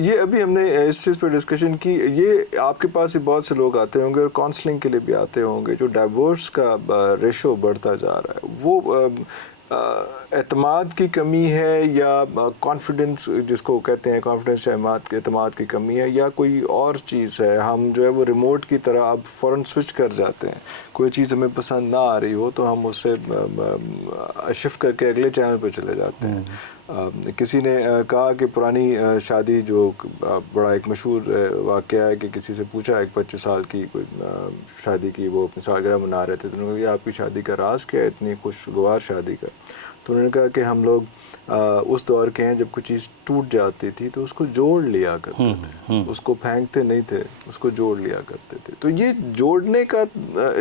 یہ ابھی ہم نے اس چیز پہ ڈسکشن کی, یہ آپ کے پاس ہی بہت سے لوگ آتے ہوں گے اور کاؤنسلنگ کے لیے بھی آتے ہوں گے, جو ڈائیورس کا ریشو بڑھتا جا رہا ہے, وہ اعتماد کی کمی ہے یا کانفیڈنس جس کو کہتے ہیں, کانفیڈنس اعتماد کی کمی ہے, یا کوئی اور چیز ہے؟ ہم جو ہے وہ ریموٹ کی طرح اب فوراً سوئچ کر جاتے ہیں, کوئی چیز ہمیں پسند نہ آ رہی ہو تو ہم اس سے شفٹ کر کے اگلے چینل پہ چلے جاتے ہیں. کسی نے کہا کہ پرانی شادی جو بڑا ایک مشہور واقعہ ہے کہ کسی سے پوچھا ایک 25 سال کی کوئی شادی کی, وہ اپنی سالگرہ منا رہے تھے, تو انہوں نے کہا آپ کی شادی کا راز کیا ہے اتنی خوشگوار شادی کا؟ تو انہوں نے کہا کہ ہم لوگ اس دور کے ہیں جب کوئی چیز ٹوٹ جاتی تھی تو اس کو جوڑ لیا کرتے تھے, اس کو پھینکتے نہیں تھے, اس کو جوڑ لیا کرتے تھے. تو یہ جوڑنے کا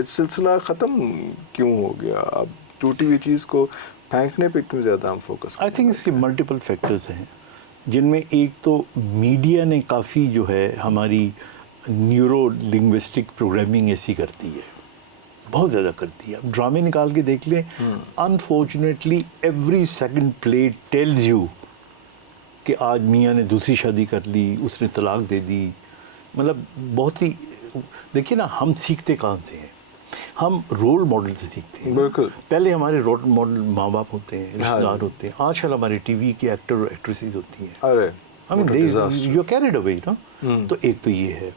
سلسلہ ختم کیوں ہو گیا؟ اب ٹوٹی ہوئی چیز کو پھینکنے پہ کیوں زیادہ ہم فوکس کریں؟ آئی تھنک اس کے ملٹیپل فیکٹرز ہیں, جن میں ایک تو میڈیا نے کافی جو ہے ہماری نیورو لنگوسٹک پروگرامنگ ایسی کرتی ہے, بہت زیادہ کرتی ہے. اب ڈرامے نکال کے دیکھ لیں, unfortunately every second play tells you کہ آج میاں نے دوسری شادی کر لی, اس نے طلاق دے دی. مطلب بہت ہی, دیکھیے نا, ہم سیکھتے کہاں سے ہیں؟ ہم رول ماڈل سے سیکھتے ہیں. بالکل. پہلے ہمارے رول ماڈل ماں باپ ہوتے ہیں, رشتہ دار ہوتے ہیں. آج کل ہمارے ٹی وی کے ایکٹر اور ایکٹریسز ہوتی ہیں. یو کیریڈ اوے نا. تو ایک تو یہ ہے.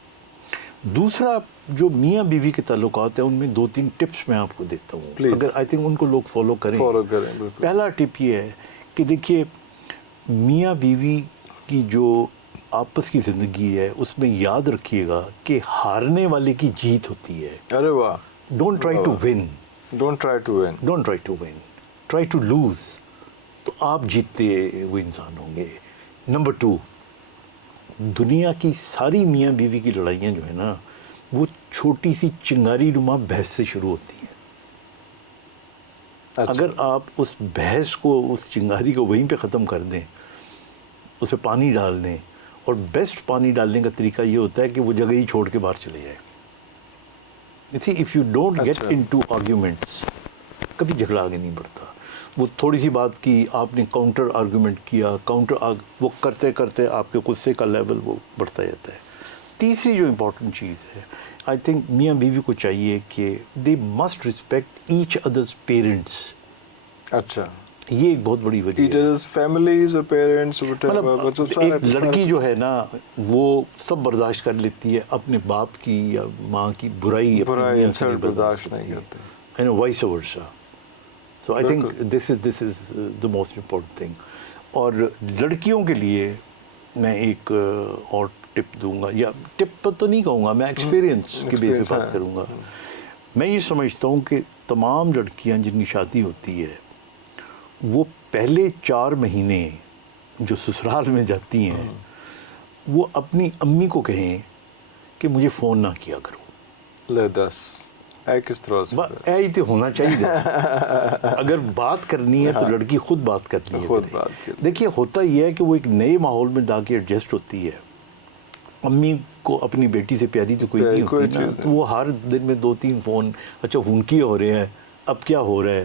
دوسرا, جو میاں بیوی کے تعلقات ہیں ان میں 2-3 ٹپس میں آپ کو دیتا ہوں, اگر آئی تھنک ان کو لوگ فالو کریں. پہلا ٹپ یہ ہے کہ دیکھیے, میاں بیوی کی جو آپس کی زندگی ہے اس میں یاد رکھیے گا کہ ہارنے والے کی جیت ہوتی ہے. ارے واہ. Don't try to win. Don't try to win. Don't try to win. Try to lose. تو آپ جیتتے ہوئے انسان ہوں گے. نمبر 2, دنیا کی ساری میاں بیوی کی لڑائیاں جو ہیں نا, وہ چھوٹی سی چنگاری نما بحث سے شروع ہوتی ہیں. اگر آپ اس بحث کو, اس چنگاری کو وہیں پہ ختم کر دیں, اس پہ پانی ڈال دیں, اور بیسٹ پانی ڈالنے کا طریقہ یہ ہوتا ہے کہ وہ جگہ ہی چھوڑ کے باہر چلے جائے. if you don't get into arguments, کبھی جھگڑا آگے نہیں بڑھتا. وہ تھوڑی سی بات کی, آپ نے کاؤنٹر آرگومنٹ کیا, وہ کرتے کرتے آپ کے غصے کا لیول وہ بڑھتا جاتا ہے. تیسری جو امپورٹنٹ چیز ہے, آئی تھنک میاں بیوی کو چاہیے کہ they must respect each other's parents. اچھا, یہ ایک بہت بڑی وجہ ہے. فیملیز اور پیرنٹس, ایک لڑکی جو ہے نا وہ سب برداشت کر لیتی ہے, اپنے باپ کی یا ماں کی برائی برداشت نہیں کرتے, and vice versa. So I think this is the most important thing. اور لڑکیوں کے لیے میں ایک اور ٹپ دوں گا, یا ٹپ تو نہیں کہوں گا, میں ایکسپیرینس کی بیس پہ بات کروں گا. میں یہ سمجھتا ہوں کہ تمام لڑکیاں جن کی شادی ہوتی ہے وہ پہلے 4 مہینے جو سسرال میں جاتی ہیں وہ اپنی امی کو کہیں کہ مجھے فون نہ کیا کرو. لے 10 کس طرح سے ہی تو ہونا چاہیے. اگر بات کرنی ہے تو لڑکی خود بات کر لی ہے. دیکھیے, ہوتا یہ ہے کہ وہ ایک نئے ماحول میں جا کے ایڈجسٹ ہوتی ہے. امی کو اپنی بیٹی سے پیاری تو کوئی نہیں ہوتی نا, تو وہ ہر دن میں 2-3 فون, اچھا ان کی ہو رہے ہیں, اب کیا ہو رہا ہے.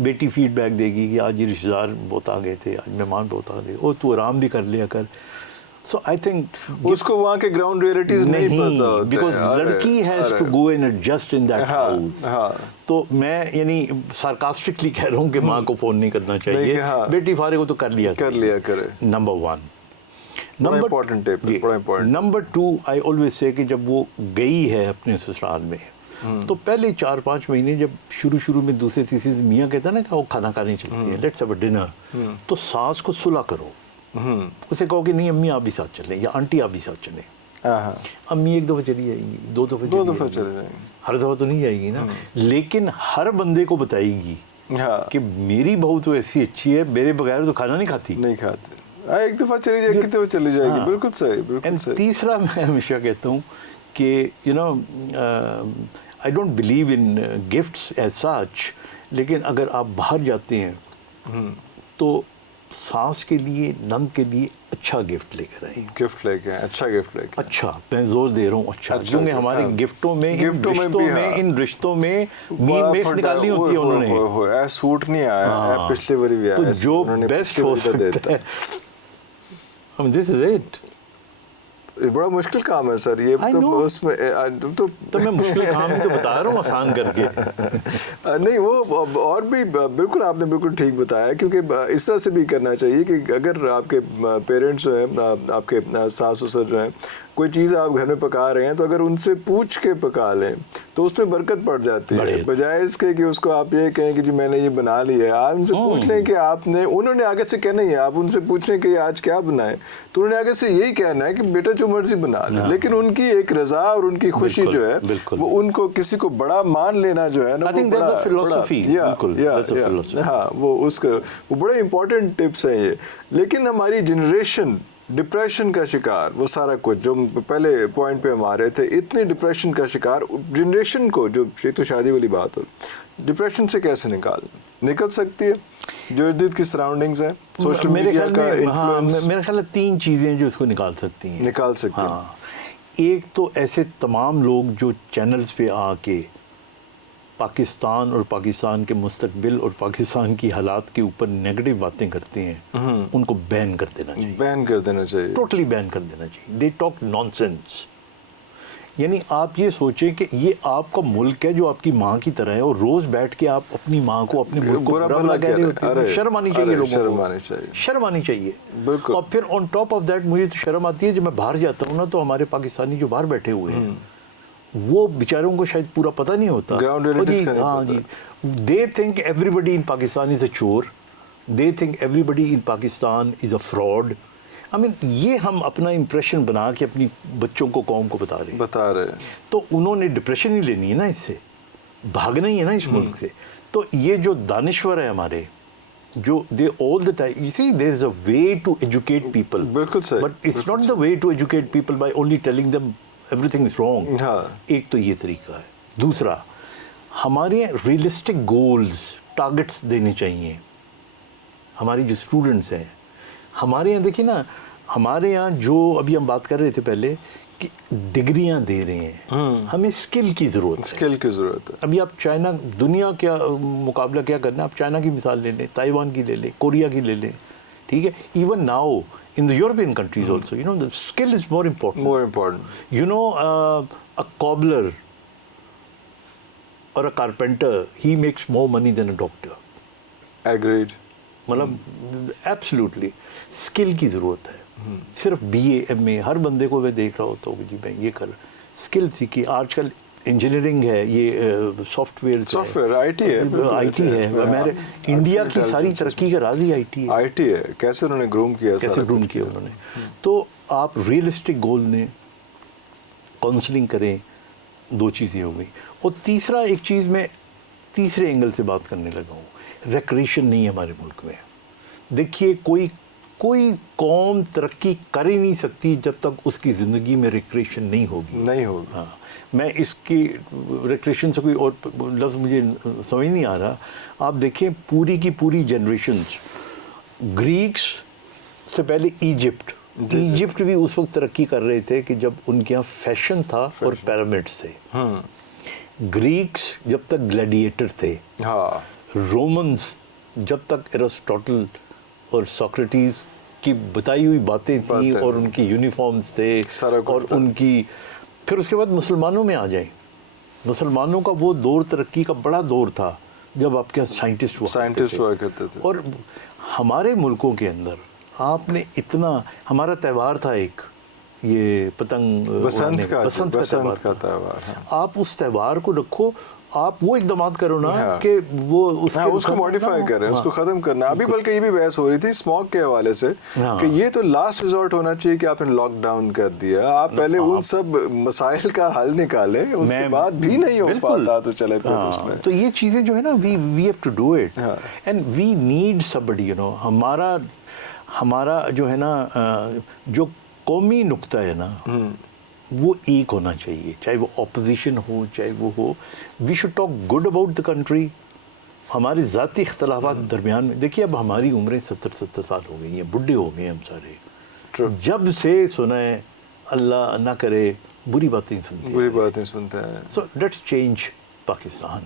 بیٹی فیڈ بیک دے گی کہ آج یہ رشتہ دار بہت آ گئے تھے, آج مہمان بہت آ گئے, اور تو آرام بھی کر لیا کر. سو آئی تھنک اس کو وہاں کے گراؤنڈ ریئلٹیز نہیں پتا, بیکاز لڑکی has to go and adjust in that house. تو میں یعنی سارکاسٹکلی کہہ رہا ہوں کہ ماں کو فون نہیں کرنا چاہیے, بیٹی فارغ ہو تو کر لیا کرے. Number 1. Number 2, I always say کہ جب وہ گئی ہے اپنے سسرال میں تو پہلے 4-5 مہینے جب شروع میں دوسرے تیسرے میاں کہتا ہے نا کہ وہ کھانا کھانے چلتے ہیں, لیٹس ہیو اے ڈنر, تو ساس کو صلح کرو, اسے کہو کہ نہیں امی آپ بھی ساتھ چلیں یا آنٹی آپ بھی ساتھ چلیں. امی ایک دفعہ چلی جائے گی, 2 دفعہ چلی جائے گی, ہر دفعہ تو نہیں جائے گی نا, لیکن ہر بندے کو بتائے گی کہ میری بہو تو ایسی اچھی ہے, میرے بغیر تو کھانا نہیں کھاتی. ایک دفعہ چلی جائے گی, کتنے دفعہ چلی جائے گی. بالکل صحیح. تیسرا, میں ہمیشہ کہتا ہوں کہ I don't believe in gifts as such, لیکن اگر آپ باہر جاتے ہیں تو ساس کے لیے, نند کے لیے اچھا گفٹ لے کر آئیں. اچھا, میں زور دے رہا ہوں اچھا, کیونکہ ہمارے گفٹوں میں ان رشتوں میں میخ نکالنی ہوتی ہے. انہوں نے سوٹ نہیں آیا پچھلے باری بھی آیا, تو جو بیسٹ ہو سکتا ہے, this is it. یہ بڑا مشکل کام ہے سر یہ I تو know. اس میں تو میں مشکل کام ہی تو بتا رہا ہوں آسان کر کے. نہیں وہ اور بھی بالکل آپ نے بالکل ٹھیک بتایا کیونکہ اس طرح سے بھی کرنا چاہیے کہ اگر آپ کے پیرنٹس جو ہیں آپ کے ساس سسر جو ہیں کوئی چیز آپ گھر میں پکا رہے ہیں تو اگر ان سے پوچھ کے پکا لیں تو اس میں برکت پڑ جاتی ہے بجائے اس کے کہ اس کو آپ یہ کہیں کہ جی میں نے یہ بنا لی ہے. آپ ان سے پوچھ لیں کہ آپ نے انہوں نے آگے سے کہنا ہی ہے آپ ان سے پوچھیں کہ آج کیا بنائے تو انہوں نے آگے سے یہی کہنا ہے کہ بیٹا جو مرضی بنا لے لیکن ان کی ایک رضا اور ان کی خوشی جو ہے وہ ان کو کسی کو بڑا مان لینا جو ہے نا ہاں وہ بڑے امپورٹنٹ ٹپس ہیں یہ. لیکن ہماری جنریشن ڈپریشن کا شکار وہ سارا کچھ جو پہلے پوائنٹ پہ ہم آ رہے تھے اتنے ڈپریشن کا شکار جنریشن کو جو تو شادی والی بات ہو ڈپریشن سے کیسے نکل سکتی ہے جو ارد کی سراؤنڈنگز ہیں سوشل میڈیا کا انفلوئنس. میرے خیال میں 3 چیزیں جو اس کو نکال سکتی ہیں. ہاں ایک تو ایسے تمام لوگ جو چینلز پہ آ کے پاکستان اور پاکستان کے مستقبل اور پاکستان کی حالات کے اوپر نیگیٹو باتیں کرتے ہیں ان کو بین کر دینا چاہیے ٹوٹلی بین کر دینا چاہیے. They talk naan sense. یعنی آپ یہ سوچیں کہ یہ آپ کا ملک ہے جو آپ کی ماں کی طرح ہے اور روز بیٹھ کے آپ اپنی ماں کو اپنے ملک کو برا بھلا کہہ رہے ہوتے ہیں. شرم آنی چاہیے لوگوں کو, شرم آنی چاہیے. اور پھر آن ٹاپ آف دیٹ مجھے تو شرم آتی ہے جب میں باہر جاتا ہوں نا تو ہمارے پاکستانی جو باہر بیٹھے ہوئے ہیں وہ بیچاروں کو شاید پورا پتہ نہیں ہوتا. ہاں جی they think everybody in Pakistan is a چور. They think everybody in Pakistan is a fraud. I mean یہ ہم اپنا امپریشن بنا کے اپنی بچوں کو قوم کو بتا رہے ہیں. تو انہوں نے ڈپریشن ہی لینی ہے نا, اس سے بھاگنا ہی ہے نا اس ملک سے. تو یہ جو دانشور ہیں ہمارے جو they all the time you see there is a way to educate people but it's not the way to educate people by only telling them everything is wrong. ایک تو یہ طریقہ ہے. دوسرا ہمارے ریئلسٹک گولز ٹارگٹس دینے چاہیے. ہماری جو اسٹوڈنٹس ہیں ہمارے یہاں دیکھیے نا ہمارے یہاں جو ابھی ہم بات کر رہے تھے پہلے کہ ڈگریاں دے رہے ہیں ہمیں اسکل کی ضرورت ہے. ابھی آپ چائنا دنیا کیا مقابلہ کیا کرنا ہے, آپ چائنا کی مثال لے لیں, تائیوان کی لے لیں, کوریا کی لے لیں. ٹھیک ہے, even now in the European countries also, you know, the skill is more important. You know, a cobbler or a carpenter, he makes more money than a doctor. Agreed. مطلب absolutely skill کی ضرورت ہے. صرف be A M اے ہر بندے کو میں دیکھ رہا ہوتا ہوں کہ جی میں یہ کر اسکل سیکھی. آج کل انجینئرنگ ہے, یہ سافٹ ویئر آئی ٹی ہے. ہمارے انڈیا کی ساری ترقی کا راز ہی آئی ٹی ہے. کیسے انہوں نے گروم کیا انہوں نے. تو آپ ریئلسٹک گول نے کاؤنسلنگ کریں. 2 چیزیں ہو گئی. اور تیسرا ایک چیز میں تیسرے اینگل سے بات کرنے لگا ہوں. ریکریشن نہیں ہے ہمارے ملک میں. دیکھیے کوئی قوم ترقی کر ہی نہیں سکتی جب تک اس کی زندگی میں ریکریشن نہیں ہوگی. ہاں میں اس کی ریکریشن سے کوئی اور لفظ مجھے سمجھ نہیں آ رہا. آپ دیکھیں پوری کی پوری جنریشنز گریکس سے پہلے ایجپٹ بھی اس وقت ترقی کر رہے تھے کہ جب ان کے یہاں فیشن تھا اور پیرامڈس تھے. گریکس جب تک گلیڈیٹر تھے, رومنز جب تک ایرسٹوٹل اور سوکریٹیز کی بتائی ہوئی باتیں تھیں اور ان کی یونیفارمز تھے اور ان کی. پھر اس کے بعد مسلمانوں میں آ جائیں. مسلمانوں کا وہ دور ترقی کا بڑا دور تھا جب آپ کے سائنٹسٹ ہوا کرتے تھے. اور ہمارے ملکوں کے اندر آپ نے اتنا, ہمارا تہوار تھا ایک یہ پتنگ بسنت کا تہوار. آپ اس تہوار کو رکھو, آپ وہ اقدامات کرو نا کہ وہ اس کو ماڈیفائی کریں, اس کو ختم کرنا. ابھی بلکہ یہ بھی بحث ہو رہی تھی اسموگ کے حوالے سے کہ یہ تو لاسٹ ریزورٹ ہونا چاہیے کہ آپ نے لاک ڈاؤن کر دیا. آپ پہلے ان سب مسائل کا حل نکالیں, اس کے بعد بھی نہیں ہو پاتا تو چلے پھر اس میں. تو یہ چیزیں جو ہے نا we have to do it and we need somebody, you know. ہمارا جو ہے نا جو قومی نقطہ ہے نا وہ ایک ہونا چاہیے, چاہے وہ اپوزیشن ہو چاہے وہ ہو. We should talk good about the country. ہمارے ذاتی اختلافات درمیان میں دیکھیے اب ہماری عمریں 70 سال ہو گئی ہیں, بڈھے ہو گئے ہیں ہم سارے. جب سے سنیں اللہ نہ کرے بری باتیں سنتے ہیں. So let's change Pakistan.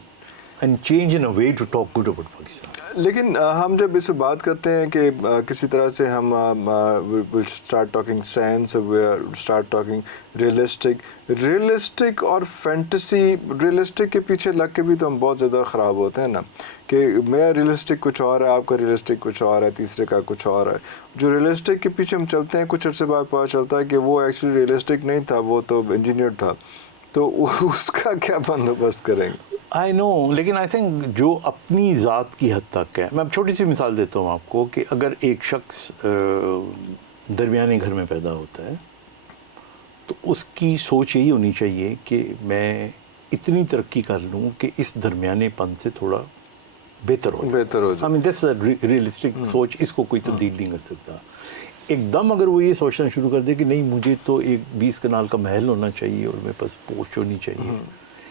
and change in a way to talk good about Pakistan. لیکن ہم جب اس پہ بات کرتے ہیں کہ کسی طرح سے ہم will start talking science start talking realistic اور فینٹیسی. ریئلسٹک کے پیچھے لگ کے بھی تو ہم بہت زیادہ خراب ہوتے ہیں نا, کہ میرا ریئلسٹک کچھ اور ہے, آپ کا ریئلسٹک کچھ اور ہے, تیسرے کا کچھ اور ہے. جو ریئلسٹک کے پیچھے ہم چلتے ہیں کچھ عرصے بعد پتہ چلتا ہے کہ وہ ایکچولی ریئلسٹک نہیں تھا, وہ تو انجینئر تھا. تو اس کا کیا بندوبست کریں گے؟ آئی نو, لیکن آئی تھنک جو اپنی ذات کی حد تک ہے, میں اب چھوٹی سی مثال دیتا ہوں آپ کو, کہ اگر ایک شخص درمیانے گھر میں پیدا ہوتا ہے تو اس کی سوچ یہی ہونی چاہیے کہ میں اتنی ترقی کر لوں کہ اس درمیانے پن سے تھوڑا بہتر ہو جائے. آئی مین دیٹس ریئلسٹک سوچ, اس کو کوئی تبدیل نہیں کر سکتا. ایک دم اگر وہ یہ سوچنا شروع کر دے کہ نہیں مجھے تو ایک 20 کنال کا محل ہونا چاہیے اور میرے پاس پوسٹ ہونی چاہیے,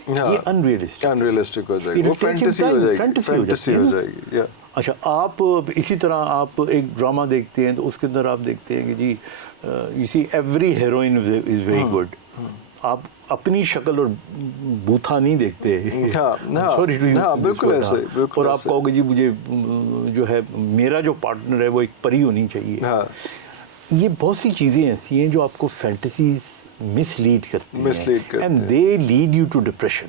یہ انریلسٹک ہو جائے گی, وہ فینٹیسی ہو جائے گی. اچھا, آپ اسی طرح آپ ایک ڈرامہ دیکھتے ہیں تو اس کے اندر آپ دیکھتے ہیں کہ جی you see every heroine is very good. آپ اپنی شکل اور بوتھا نہیں دیکھتے, بالکل ایسے, اور آپ کہو گے جی مجھے جو ہے میرا جو پارٹنر ہے وہ ایک پری ہونی چاہیے. یہ بہت سی چیزیں ایسی ہیں جو آپ کو فینٹیسیز مس لیڈ کرتی ہیں, and they lead you to depression.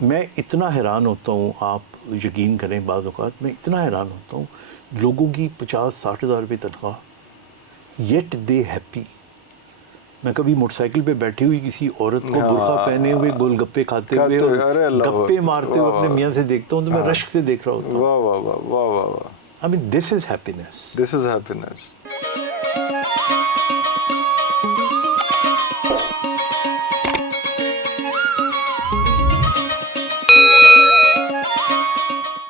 میں اتنا حیران ہوتا ہوں, آپ یقین کریں بعض اوقات میں اتنا حیران ہوتا ہوں, لوگوں کی 50-60 ہزار روپے تنخواہ, یٹ دے ہیپی. میں کبھی موٹر سائیکل پہ بیٹھی ہوئی کسی عورت کو برقع پہنے ہوئے گول گپے کھاتے ہوئے اور گپے مارتے ہوئے اپنے میاں سے دیکھتا ہوں تو میں رشک سے دیکھ رہا ہوتا ہوں. واہ واہ واہ واہ واہ. I mean, this is happiness. This is happiness.